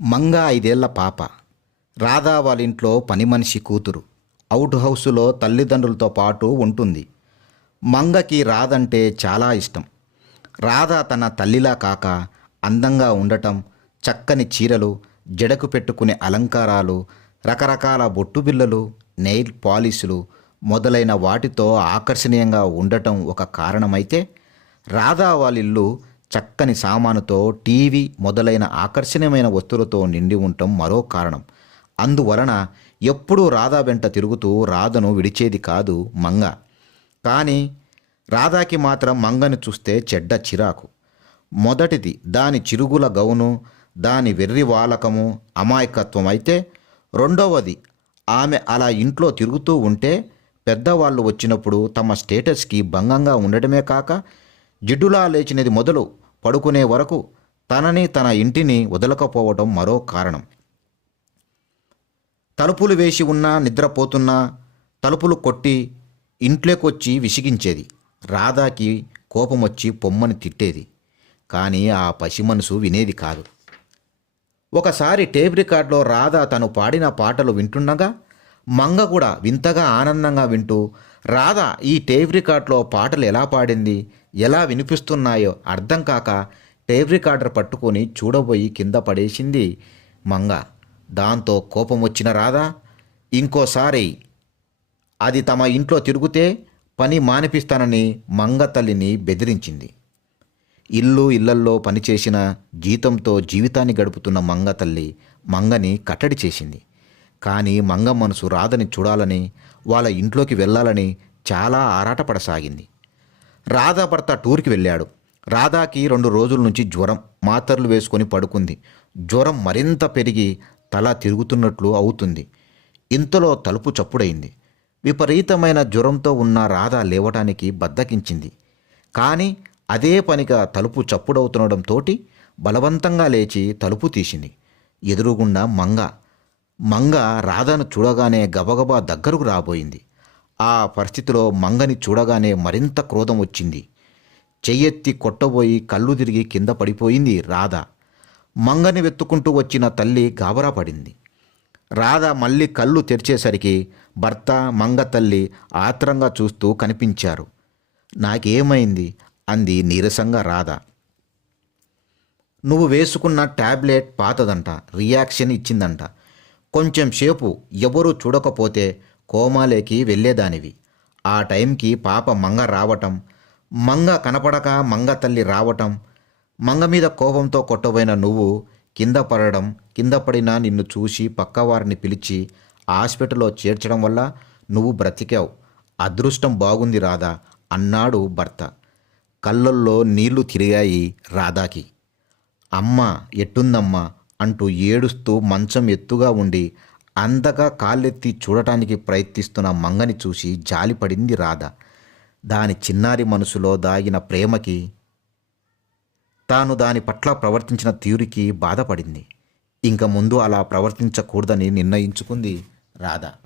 మంగ ఐదేళ్ళ పాప. రాధా వాళ్ళింట్లో పని మనిషి కూతురు. అవుట్ హౌసులో తల్లిదండ్రులతో పాటు ఉంటుంది. మంగకి రాధంటే చాలా ఇష్టం. రాధ తన తల్లిలా కాక అందంగా ఉండటం చక్కని చీరలు జడకు పెట్టుకునే అలంకారాలు రకరకాల బొట్టు బిళ్ళలు నెయిల్ పాలిషులు మొదలైన వాటితో ఆకర్షణీయంగా ఉండటం ఒక కారణమైతే రాధా వాళ్ళిల్లు చక్కని సామానుతో టీవీ మొదలైన ఆకర్షణీయమైన వస్తువులతో నిండి ఉండటం మరో కారణం. అందువలన ఎప్పుడూ రాధా వెంట తిరుగుతూ రాధను విడిచేది కాదు మంగ. కానీ రాధాకి మాత్రం మంగని చూస్తే చెడ్డ చిరాకు. మొదటిది దాని చిరుగుల గౌను దాని వెర్రి వాలకము అమాయకత్వం అయితే రెండవది ఆమె అలా ఇంట్లో తిరుగుతూ ఉంటే పెద్దవాళ్ళు వచ్చినప్పుడు తమ స్టేటస్కి భంగంగా ఉండడమే కాక జిడ్డులా లేచినది మొదలు పడుకునే వరకు తనని తన ఇంటిని వదలకపోవడం మరో కారణం. తలుపులు వేసి ఉన్నా నిద్రపోతున్నా తలుపులు కొట్టి ఇంట్లోకొచ్చి విసిగించేది. రాధాకి కోపం వచ్చి పొమ్మని తిట్టేది. కానీ ఆ పసి మనసు వినేది కాదు. ఒకసారి టేప్ రికార్డులో రాధ తను పాడిన పాటలు వింటుండగా మంగ కూడా వింతగా ఆనందంగా వింటూ రాధ ఈ టేప్ రికార్డులో పాటలు ఎలా పాడింది? ఎలా వినిపిస్తున్నాయో అర్థం కాక టేప్ రికార్డర్ పట్టుకొని చూడబోయి కింద పడేసింది మంగ. దాంతో కోపం వచ్చిన రాధా ఇంకోసారి అది తమ ఇంట్లో తిరుగుతే పని మానిపిస్తానని మంగ తల్లిని బెదిరించింది. ఇల్లు ఇళ్ళల్లో పనిచేసిన జీతంతో జీవితాన్ని గడుపుతున్న మంగ తల్లి మంగని కట్టడి చేసింది. కానీ మంగ మనసు రాధని చూడాలని వాళ్ళ ఇంట్లోకి వెళ్ళాలని చాలా ఆరాటపడసాగింది. రాధా భర్త టూర్కి వెళ్ళాడు. రాధాకి రెండు రోజుల నుంచి జ్వరం మాత్రలు వేసుకొని పడుకుంది. జ్వరం మరింత పెరిగి తల తిరుగుతున్నట్లు అవుతుంది. ఇంతలో తలుపు చప్పుడైంది విపరీతమైన జ్వరంతో ఉన్న రాధ లేవటానికి బద్దకించింది. కానీ అదే పనిగా తలుపు చప్పుడవుతుండటంతో బలవంతంగా లేచి తలుపు తీసింది. ఎదురుగుండా మంగ. మంగ రాధను చూడగానే గబగబా దగ్గరకు రాబోయింది. ఆ పరిస్థితిలో మంగని చూడగానే మరింత క్రోధం వచ్చింది. చెయ్యెత్తి కొట్టబోయి కళ్ళు తిరిగి కింద పడిపోయింది రాధ. మంగని వెతుక్కుంటూ వచ్చిన తల్లి గాబరా పడింది. రాధ మళ్ళీ కళ్ళు తెరిచేసరికి భర్త మంగ తల్లి ఆత్రంగా చూస్తూ కనిపించారు. నాకేమైంది? అంది నీరసంగా రాధ. నువ్వు వేసుకున్న టాబ్లెట్ పాతదంట రియాక్షన్ ఇచ్చిందంట. కొంచెం సేపు ఎవరూ చూడకపోతే కోమాలేకి వెళ్ళేదానివి. ఆ టైంకి పాప మంగ రావటం మంగ కనపడక మంగ తల్లి రావటం మంగ మీద కోపంతో కొట్టబోయిన నువ్వు కింద పడడం కింద పడినా నిన్ను చూసి పక్కవారిని పిలిచి హాస్పిటల్లో చేర్చడం వల్ల నువ్వు బ్రతికావు. అదృష్టం బాగుంది రాధా అన్నాడు భర్త. కళ్ళల్లో నీళ్ళు తిరిగాయి రాధాకి. అమ్మ ఎట్టుందమ్మా అంటూ ఏడుస్తూ మంచం ఎత్తుగా ఉండి అందగా కాళ్ళెత్తి చూడటానికి ప్రయత్నిస్తున్న మంగని చూసి జాలిపడింది రాధ. దాని చిన్నారి మనసులో దాగిన ప్రేమకి తాను దాని పట్ల ప్రవర్తించిన తీరుకి బాధపడింది. ఇంక ముందు అలా ప్రవర్తించకూడదని నిర్ణయించుకుంది రాధ.